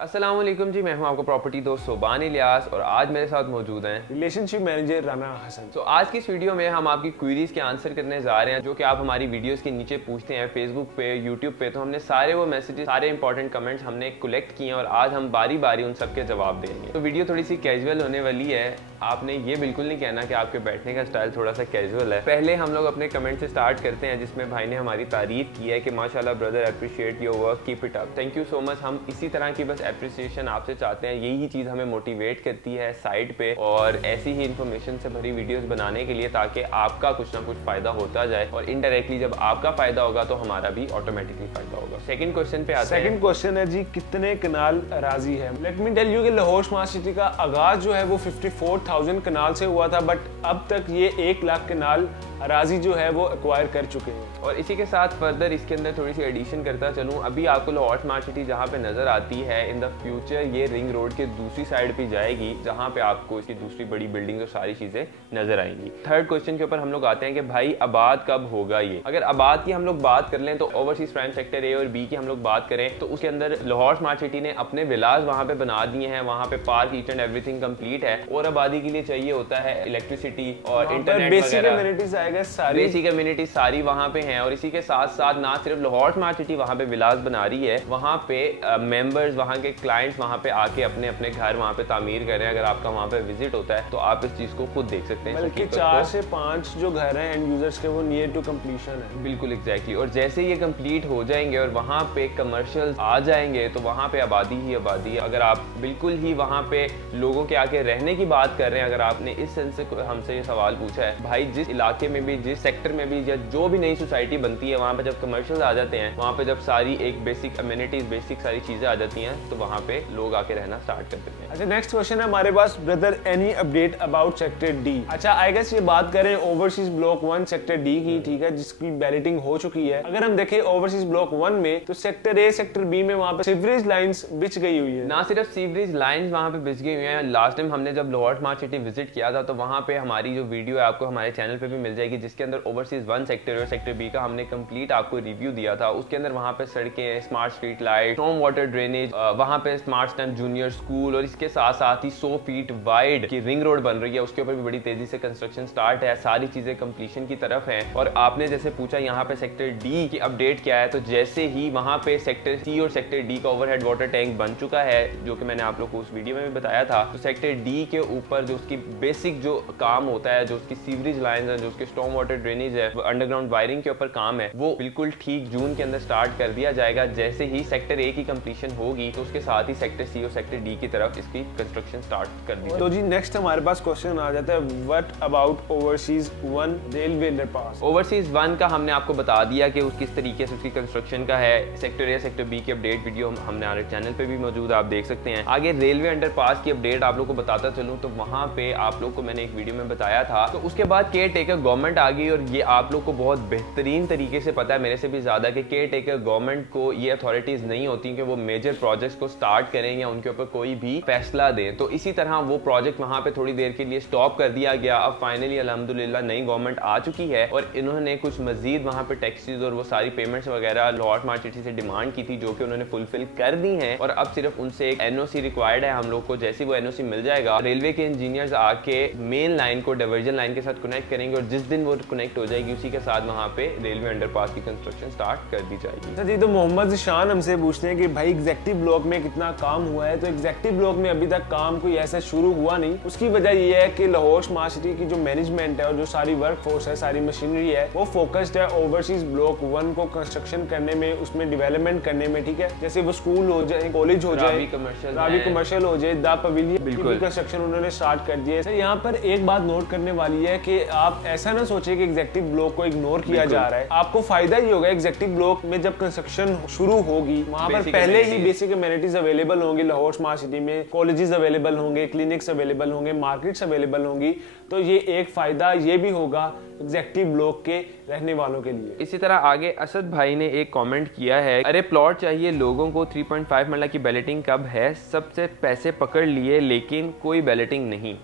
अस्सलाम वालेकुम जी, मैं हूं आपका प्रॉपर्टी दोस्त सोबान इलियास और आज मेरे साथ मौजूद हैं रिलेशनशिप मैनेजर राना हसन। तो आज की इस वीडियो में हम आपकी क्वेरीज के आंसर करने जा रहे हैं जो कि आप हमारी वीडियोस के नीचे पूछते हैं फेसबुक पे, यूट्यूब पे। तो हमने सारे वो मैसेजेस, सारे इंपॉर्टेंट कमेंट्स हमने कलेक्ट किए हैं और आज हम बारी बारी उन सबके जवाब देंगे। तो वीडियो थोड़ी सी कैजुअल होने वाली है। आपने ये बिल्कुल नहीं कहना कि आपके बैठने का स्टाइल थोड़ा सा कैजुअल है। पहले हम लोग अपने कमेंट से स्टार्ट करते हैं जिसमें भाई ने हमारी तारीफ की है कि माशाल्लाह brother, appreciate your work, keep it up. Thank you so much. हम इसी तरह की बस अप्रिसिएशन आपसे चाहते हैं। यही चीज हमें मोटिवेट करती है साइड पे और ऐसी ही इंफॉर्मेशन से भरी वीडियोस बनाने के लिए, ताकि आपका कुछ ना कुछ फायदा होता जाए और इनडायरेक्टली जब आपका फायदा होगा तो हमारा भी ऑटोमेटिकली फायदा होगा। सेकंड क्वेश्चन पे आते हैं। सेकंड क्वेश्चन है जी, कितने कनाल अराजी है? लेट मी टेल यू कि लाहौर स्मार्ट सिटी का आगाज जो है वो 54,000 कनाल से हुआ था, बट अब तक ये 1 लाख कनाल अराजी जो है वो एक्वायर कर चुके हैं। और इसी के साथ फर्दर इसके अंदर थोड़ी सी एडिशन करता चलूँ, अभी आपको लाहौर स्मार्ट सिटी जहाँ पे नजर आती है, इन द फ्यूचर ये रिंग रोड के दूसरी साइड पे जाएगी जहाँ पे आपको इसकी दूसरी बड़ी बिल्डिंग और सारी चीजें नजर आएंगी। थर्ड क्वेश्चन के ऊपर हम लोग आते हैं कि भाई आबाद कब होगा ये। अगर आबाद की हम लोग बात कर लें तो ओवरसीज प्राइम सेक्टर ए और बी की हम लोग बात करें तो उसके अंदर लाहौर स्मार्ट सिटी ने अपने विलास वहाँ पे बना दिए हैं। वहाँ पे park, each and everything complete है और आबादी के लिए चाहिए होता है इलेक्ट्रिसिटी और इंटरनेट, बेसिक कम्युनिटीज आएगा, सारी बेसिक कम्युनिटी सारी वहाँ पे हैं। और इसी के साथ साथ ना सिर्फ लाहौर स्मार्ट सिटी वहाँ पे विलास बना रही है, वहाँ पे मेंबर्स, वहाँ के क्लाइंट्स वहाँ पे आके अपने अपने घर वहाँ पे तामीर कर रहे हैं। अगर आपका वहाँ पे विजिट होता है तो आप इस चीज को खुद देख सकते हैं। बल्कि 4 से 5 जो घर हैं एंड यूजर्स के वो नियर टू कंप्लीशन है। बिल्कुल एग्जैक्टली। और जैसे ये कंप्लीट हो जाएंगे और वहाँ पे कमर्शियल आ जाएंगे तो वहाँ पे आबादी ही आबादी है। अगर आप बिल्कुल ही वहाँ पे लोगों के आके रहने की बात कर रहे हैं, अगर आपने इस सेंस से हमसे ये सवाल पूछा है, भाई जिस इलाके में भी, जिस सेक्टर में भी, या जो भी नई सोसाइटी बनती है वहाँ पे जब कमर्शियल आ जाते हैं, वहाँ पे जब सारी एक बेसिक अम्यूनिटीज, बेसिक सारी चीजें आ जाती हैं तो वहाँ पे लोग आके रहना स्टार्ट कर देते हैं। अच्छा, नेक्स्ट क्वेश्चन है हमारे पास, brother any update about sector D? अच्छा, आई गेस ये बात करें ओवरसीज ब्लॉक 1 सेक्टर डी की, ठीक है, जिसकी बैलेटिंग हो चुकी है। अगर हम देखें ओवरसीज ब्लॉक 1 में तो सेक्टर ए, सेक्टर बी में वहाँ पे सीवरेज लाइंस बिछ गई हुई है। ना सिर्फ सीवरेज लाइंस वहाँ पे बिछ गई हुई हैं, लास्ट टाइम हमने जब लाहौर स्मार्ट सिटी विजिट किया था तो वहाँ पे हमारी जो वीडियो है आपको हमारे चैनल पे भी मिल जाएगी, जिसके अंदर ओवरसीज 1 सेक्टर और सेक्टर बी का हमने कंप्लीट आपको रिव्यू दिया था। उसके अंदर वहाँ पे सड़कें, smart street light, storm water drainage, वहाँ पे स्मार्ट स्टैम्प जूनियर स्कूल और इसके साथ साथ ही 100 फीट वाइड की रिंग रोड बन रही है। उसके ऊपर भी बड़ी तेजी से कंस्ट्रक्शन स्टार्ट है, सारी चीजें कंप्लीशन की तरफ है। और आपने जैसे पूछा यहाँ पे सेक्टर डी की अपडेट क्या है, तो जैसे ही वहाँ पे सेक्टर सी और सेक्टर डी का ओवरहेड वाटर टैंक बन चुका है, जो कि मैंने आप लोग को उस वीडियो में भी बताया था, तो सेक्टर डी के ऊपर जो उसकी बेसिक जो काम होता है, जो उसकी सीवरेज लाइन है, जो उसके स्टॉर्म वाटर ड्रेनेज है, अंडरग्राउंड वायरिंग के ऊपर काम है, वो बिल्कुल ठीक जून के अंदर स्टार्ट कर दिया जाएगा। जैसे ही सेक्टर ए की कंप्लीशन होगी तो उसके साथ ही सेक्टर सी और सेक्टर डी की तरफ इसकी कंस्ट्रक्शन स्टार्ट कर दी। तो जी नेक्स्ट हमारे पास क्वेश्चन आ जाता है, what about overseas 1 railway underpass? Overseas 1 का हमने आपको बता दिया कि उस किस तरीके से उसकी कंस्ट्रक्शन का है। सेक्टर ए, सेक्टर बी की अपडेट वीडियो हमने हमारे चैनल पे भी मौजूद, आप देख सकते हैं। आगे रेलवे अंडरपास की अपडेट आप लोग को बताता चलूं तो वहां पे आप लोग को मैंने एक वीडियो में बताया था। तो उसके बाद केयर टेकर गवर्नमेंट आ गई और ये आप लोग को बहुत बेहतरीन तरीके से पता है, मेरे से भी ज्यादा, कि केयर टेकर गवर्नमेंट को ये अथॉरिटीज नहीं होती कि वो मेजर प्रोजेक्ट्स को स्टार्ट करें या उनके ऊपर कोई भी फैसला दें। तो इसी तरह वो प्रोजेक्ट वहां पे थोड़ी देर के लिए स्टॉप कर दिया गया। अब फाइनली अल्हम्दुलिल्लाह नई गवर्नमेंट आ चुकी है और इन्होंने कुछ मजीद वहां पे टैक्सेस और वो सारी पेमेंट्स वगैरह लाहौर स्मार्ट सिटी से डिमांड की थी, जो कि उन्होंने फुलफिल कर दी हैं। और अब सिर्फ उनसे एक एनओसी रिक्वायर्ड है हम लोग को। जैसे वो एनओसी मिल जाएगा, रेलवे के इंजीनियर्स आके मेन लाइन को डाइवर्जन लाइन के साथ कनेक्ट करेंगे और जिस दिन वो कनेक्ट हो जाएगी उसी के साथ वहां पे रेलवे अंडरपास की कंस्ट्रक्शन स्टार्ट कर दी जाएगी। अच्छा जी, तो मोहम्मद शान हमसे पूछते हैं कि भाई एग्जेक्टिव ब्लॉक में कितना काम हुआ है? तो एग्जेक्टिव ब्लॉक में अभी तक काम कोई ऐसा शुरू हुआ नहीं। उसकी वजह ये है कि लाहौर स्मार्ट सिटी की जो मैनेजमेंट है और जो सारी वर्क फोर्स है, सारी मशीनरी है, वो फोकस्ड है ओवरसीज ब्लॉक 1 को कंस्ट्रक्शन करने में, उसमें डेवलपमेंट करने में, ठीक है। जैसे वो स्कूल हो जाए, कॉलेज हो जाए, रावी कमर्शियल हो जाए, द पवेलियन की कंस्ट्रक्शन उन्होंने स्टार्ट कर दिया है। यहाँ पर एक बात नोट करने वाली है कि आप ऐसा ना सोचे कि एग्जेक्टिव ब्लॉक को इग्नोर किया जा रहा है। आपको फायदा ही होगा एग्जेक्टिव ब्लॉक में जब कंस्ट्रक्शन शुरू होगी, वहाँ पर पहले ही बेसिक अमेनिटीज अवेलेबल होंगी। लाहौर स्मार्ट सिटी में कॉलेजेस अवेलेबल होंगे, क्लिनिक्स अवेलेबल होंगे, मार्केट्स अवेलेबल होंगी। तो ये एक फायदा ये भी होगा एग्जेक्टिव ब्लॉक के रहने वालों के लिए। इसी तरह आगे असद भाई ने एक कमेंट किया है, अरे प्लॉट चाहिए लोगों को, 3.5 मरला की बैलेटिंग कब है? सबसे पैसे पकड़ लिए लेकिन कोई बैलेटिंग नहीं।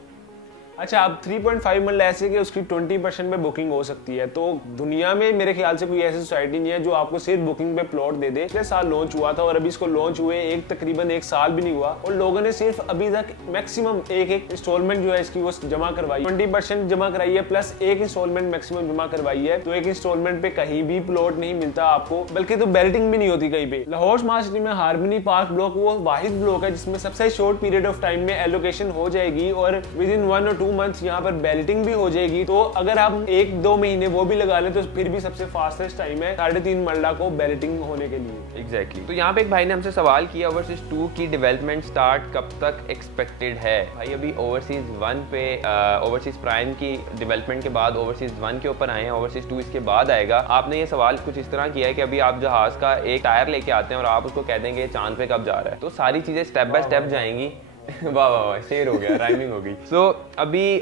अच्छा, अब 3.5 मरला ऐसे कि उसकी 20% पे बुकिंग हो सकती है। तो दुनिया में मेरे ख्याल से कोई ऐसी सोसाइटी नहीं है जो आपको सिर्फ बुकिंग पे प्लॉट दे दे। पिछले साल लॉन्च हुआ था और अभी इसको लॉन्च हुए तकरीबन 1 साल भी नहीं हुआ और लोगों ने सिर्फ अभी तक मैक्सिमम एक इंस्टॉलमेंट जो है इसकी वो जमा करवाई, 20% जमा कराई है, प्लस एक इंस्टॉलमेंट मैक्सिमम जमा करवाई है। तो एक इंस्टॉलमेंट पे कहीं भी प्लॉट नहीं मिलता आपको, बल्कि तो बैलेटिंग भी नहीं होती कहीं पे। लाहौर स्मार्ट सिटी में हार्मनी पार्क ब्लॉक वो वाहिद ब्लॉक है जिसमें सबसे शॉर्ट पीरियड ऑफ टाइम में एलोकेशन हो जाएगी और विद इन 1 और 2 मंथ्स यहाँ पर बैलेटिंग भी हो जाएगी। तो अगर आप 1-2 महीने वो भी लगा ले तो फिर भी सबसे फास्टेस्ट टाइम है 3.5 मरला को बैलेटिंग होने के लिए। एग्जैक्टली। तो यहाँ पे एक भाई ने हमसे सवाल किया ओवरसीज 2 की डेवलपमेंट स्टार्ट कब तक एक्सपेक्टेड है। भाई अभी ओवरसीज 1 पे ओवरसीज प्राइम की डेवलपमेंट के बाद ओवरसीज 1 के ऊपर आए हैं, ओवरसीज 2 इसके बाद आएगा। आपने ये सवाल कुछ इस तरह किया है कि अभी आप जहाज का एक टायर लेके आते हैं और आप उसको कह देंगे चांद पे कब जा रहा है, तो सारी चीजें स्टेप बाय स्टेप जाएंगी। वाह वाह वाह, शेर हो गया, राइमिंग हो गई। सो अभी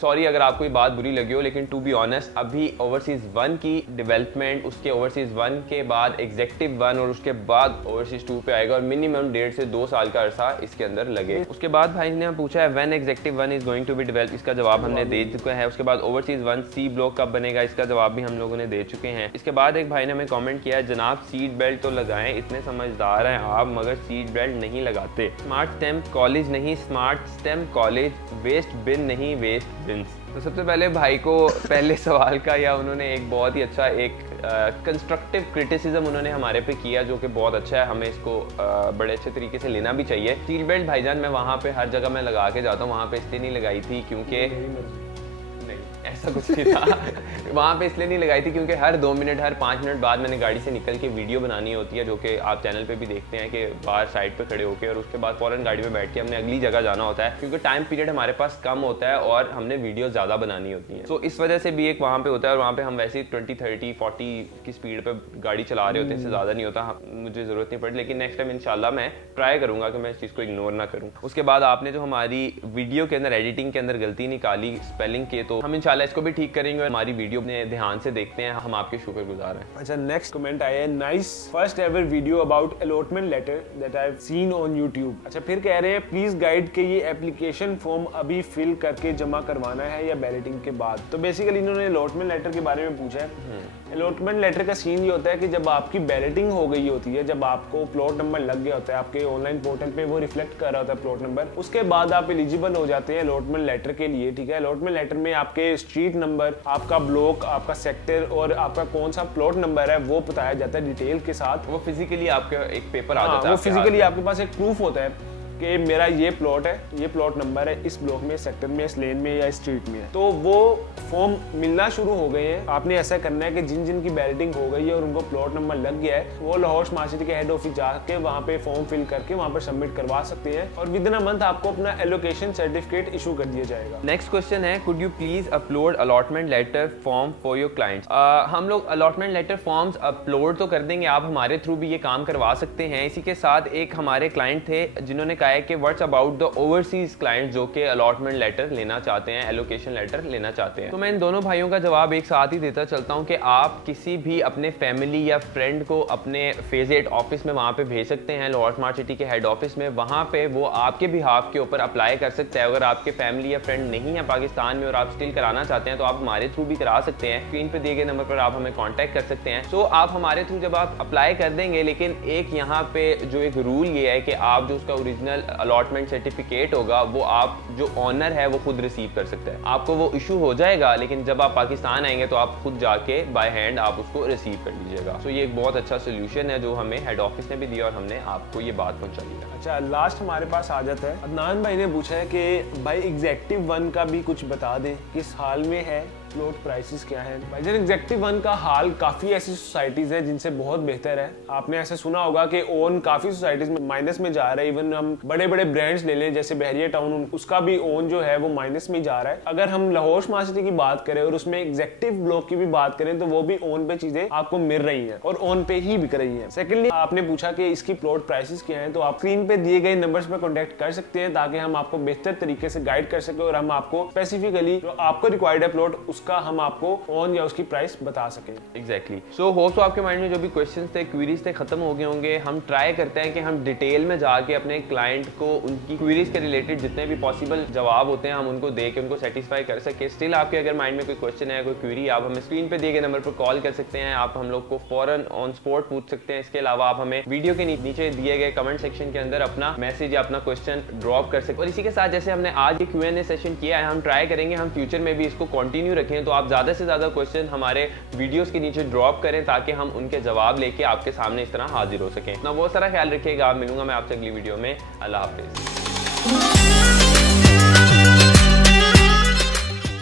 सॉरी अगर आपको ये बात बुरी लगी हो, लेकिन टू बी ऑनेस्ट अभी ओवरसीज 1 की डेवलपमेंट, उसके ओवरसीज 1 के बाद एग्जेक्टिव 1 और उसके बाद ओवरसीज 2 पे आएगा और मिनिमम 1.5 से 2 साल का अरसा इसके अंदर लगे। उसके बाद भाई ने पूछा है when executive 1 is going to be develop, इसका जवाब हमने दे चुका है। उसके बाद ओवरसीज 1 सी ब्लॉक कब बनेगा, इसका जवाब भी हम लोगों ने दे चुके हैं। इसके बाद एक भाई ने हमें कॉमेंट किया है जनाब सीट बेल्ट तो लगाएं, इतने समझदार हैं आप मगर सीट बेल्ट नहीं लगाते। स्मार्ट स्टेम कॉलेज नहीं smart stem college, waste bin नहीं वेस्ट बिन्स। तो सबसे पहले भाई को पहले सवाल का या उन्होंने एक बहुत ही अच्छा एक कंस्ट्रक्टिव क्रिटिसिज्म उन्होंने हमारे पे किया जो कि बहुत अच्छा है, हमें इसको बड़े अच्छे तरीके से लेना भी चाहिए। सीट बेल्ट भाईजान मैं वहाँ पे हर जगह मैं लगा के जाता हूँ, वहाँ पे इसलिए नहीं लगाई थी क्योंकि ऐसा कुछ नहीं था वहाँ पे इसलिए नहीं लगाई थी क्योंकि हर 2 मिनट हर 5 मिनट बाद मैंने गाड़ी से निकल के वीडियो बनानी होती है, जो कि आप चैनल पे भी देखते हैं कि बाहर साइड पे खड़े होकर और उसके बाद फौरन गाड़ी में बैठ के हमने अगली जगह जाना होता है क्योंकि टाइम पीरियड हमारे पास कम होता है और हमने वीडियो ज़्यादा बनानी होती है। तो इस वजह से भी एक वहाँ पे होता है और वहाँ पे हम वैसे ही 20, 30, 40 की स्पीड पर गाड़ी चला रहे होते हैं, इससे ज़्यादा नहीं होता, मुझे ज़रूरत नहीं पड़ी। लेकिन नेक्स्ट टाइम इंशाल्लाह मैं ट्राई करूँगा कि मैं इस चीज़ को इग्नोर ना करूँ। उसके बाद आपने जो हमारी वीडियो के अंदर एडिटिंग के अंदर गलती निकाली स्पेलिंग के, तो हम इंशाल्लाह इसको भी ठीक करेंगे और हमारी वीडियो में ध्यान से देखते हैं, हम आपके शुक्रगुजार हैं। अच्छा, नेक्स्ट कमेंट आया है nice first ever video about allotment letter that I have seen on YouTube. अच्छा, फिर कह रहे हैं प्लीज गाइड के ये एप्लीकेशन फॉर्म अभी फिल करके जमा करवाना है या बैलेटिंग के बाद। तो बेसिकली इन्होंने अलॉटमेंट लेटर के बारे में पूछा है। अलॉटमेंट लेटर का सीन ये होता है कि जब आपकी बैलेटिंग हो गई होती है, जब आपको प्लॉट नंबर लग गया होता है आपके ऑनलाइन पोर्टल पे, वो रिफ्लेक्ट कर रहा होता है प्लॉट नंबर, उसके बाद आप एलिजिबल हो जाते हैं अलॉटमेंट लेटर के लिए। ठीक है, अलॉटमेंट लेटर में आपके स्ट्रीट नंबर, आपका ब्लॉक, आपका सेक्टर और आपका कौन सा प्लॉट नंबर है वो बताया जाता है डिटेल के साथ। वो फिजिकली आपके एक पेपर आ जाता है, वो फिजिकली आपके पास एक प्रूफ होता है कि मेरा ये प्लॉट है, ये प्लॉट नंबर है, इस ब्लॉक में, सेक्टर में, इस लेन में या इस स्ट्रीट में है। तो वो फॉर्म मिलना शुरू हो गए हैं। आपने ऐसा करना है कि जिन जिन की बैलेटिंग हो गई है और उनको प्लॉट नंबर लग गया है, वो लाहौर स्मार्ट सिटी के हेड ऑफिस जाके वहाँ पे फॉर्म फिल करके वहाँ पर सबमिट करवा सकते हैं और विद इन अ मंथ आपको अपना एलोकेशन सर्टिफिकेट इशू कर दिया जाएगा। नेक्स्ट क्वेश्चन है could you please upload allotment letter form for your clients. हम लोग अलॉटमेंट लेटर फॉर्म्स अपलोड तो कर देंगे, आप हमारे थ्रू भी ये काम करवा सकते हैं। इसी के साथ एक हमारे क्लाइंट थे जिन्होंने कहा है कि what's about the overseas client जो कि अलॉटमेंट लेटर लेना चाहते हैं, एलोकेशन लेटर लेना चाहते हैं। तो मैं इन दोनों भाइयों का जवाब एक साथ ही देता चलता हूं कि आप किसी भी अपने फैमिली या फ्रेंड को अपने फेज 8 ऑफिस में वहां पे भेज सकते हैं, लाहौर स्मार्ट सिटी के हेड ऑफिस में। वहां पे वो आपके बिहाफ के ऊपर अप्लाई कर सकता है। अगर आपके फैमिली या फ्रेंड नहीं है पाकिस्तान में और आप स्टिल कराना चाहते हैं तो आप हमारे थ्रू भी करा सकते हैं। स्क्रीन पे दिए गए नंबर पर आप हमें कॉन्टैक्ट कर सकते हैं। तो आप हमारे थ्रू जब आप अप्लाई कर देंगे, लेकिन एक यहाँ पे जो एक रूल ये है कि आप जो उसका ओरिजिनल अलॉटमेंट सर्टिफिकेट होगा वो आप जो ऑनर है वो खुद रिसीव कर सकते हैं। आपको वो इशू हो जाएगा, लेकिन जब आप पाकिस्तान आएंगे तो आप खुद जाके बाय हैंड आप उसको रिसीव कर लीजिएगा। तो ये एक बहुत अच्छा सोल्यूशन है जो हमें हेड ऑफिस ने भी दिया और हमने आपको ये बात पहुंचा दी है। अच्छा, लास्ट हमारे पास आ जाता है, अदनान भाई ने पूछा है कि भाई एग्जेक्टिव 1 का भी कुछ बता दें, किस हाल में है, प्लॉट प्राइसेस क्या है। भाईजान एग्जेक्टिव 1 का हाल काफी ऐसी सोसाइटीज हैं जिनसे बहुत बेहतर है। आपने ऐसे सुना होगा कि ओन काफी सोसाइटीज में माइनस में जा रहा है। इवन हम बड़े बड़े ब्रांड्स ले लें जैसे बहरिया टाउन, उसका भी ओन जो है वो माइनस में जा रहा है। अगर हम लाहौर स्मार्ट सिटी की बात करें और उसमें एग्जेक्टिव ब्लॉक की भी बात करें तो वो भी ओन पे चीजें आपको मिल रही है और ओन पे ही बिक रही है। सेकेंडली आपने पूछा कि इसकी प्लॉट प्राइसेस क्या है, तो आप स्क्रीन पे दिए गए नंबर्स पर कॉन्टेक्ट कर सकते हैं ताकि हम आपको बेहतर तरीके से गाइड कर सके और हम आपको स्पेसिफिकली जो आपको रिक्वायर्ड है प्लॉट उसका हम आपको ऑन या उसकी प्राइस बता सकें। एग्जैक्टली। सो होप आपके माइंड में जो भी क्वेश्चंस थे, क्वेरीज थे, खत्म हो गए होंगे। हम ट्राई करते हैं कि हम डिटेल में जाके अपने क्लाइंट को उनकी क्वेरीज के रिलेटेड जितने भी पॉसिबल जवाब होते हैं हम उनको दे के उनको सेटिस्फाई कर सके। स्टिल आपके अगर माइंड में कोई क्वेश्चन है, कोई क्वेरी, आप हमें स्क्रीन पे दिए गए नंबर पर कॉल कर सकते हैं। आप हम लोग को फौरन ऑन स्पॉट पूछ सकते हैं। इसके अलावा आप हमें वीडियो के नीचे दिए गए कमेंट सेक्शन के अंदर अपना मैसेज या अपना क्वेश्चन ड्रॉप कर सकते हैं। और इसी के साथ जैसे हमने आज ये Q&A सेशन किया है, हम ट्राई करेंगे हम फ्यूचर में भी इसको कंटिन्यू रखें। तो आप ज्यादा से ज्यादा क्वेश्चन हमारे वीडियोस के नीचे ड्रॉप करें ताकि हम उनके जवाब लेके आपके सामने इस तरह हाजिर हो सकें। अपना बहुत सारा ख्याल रखिएगा। मिलूंगा मैं आपसे अगली वीडियो में। अल्लाह हाफिज।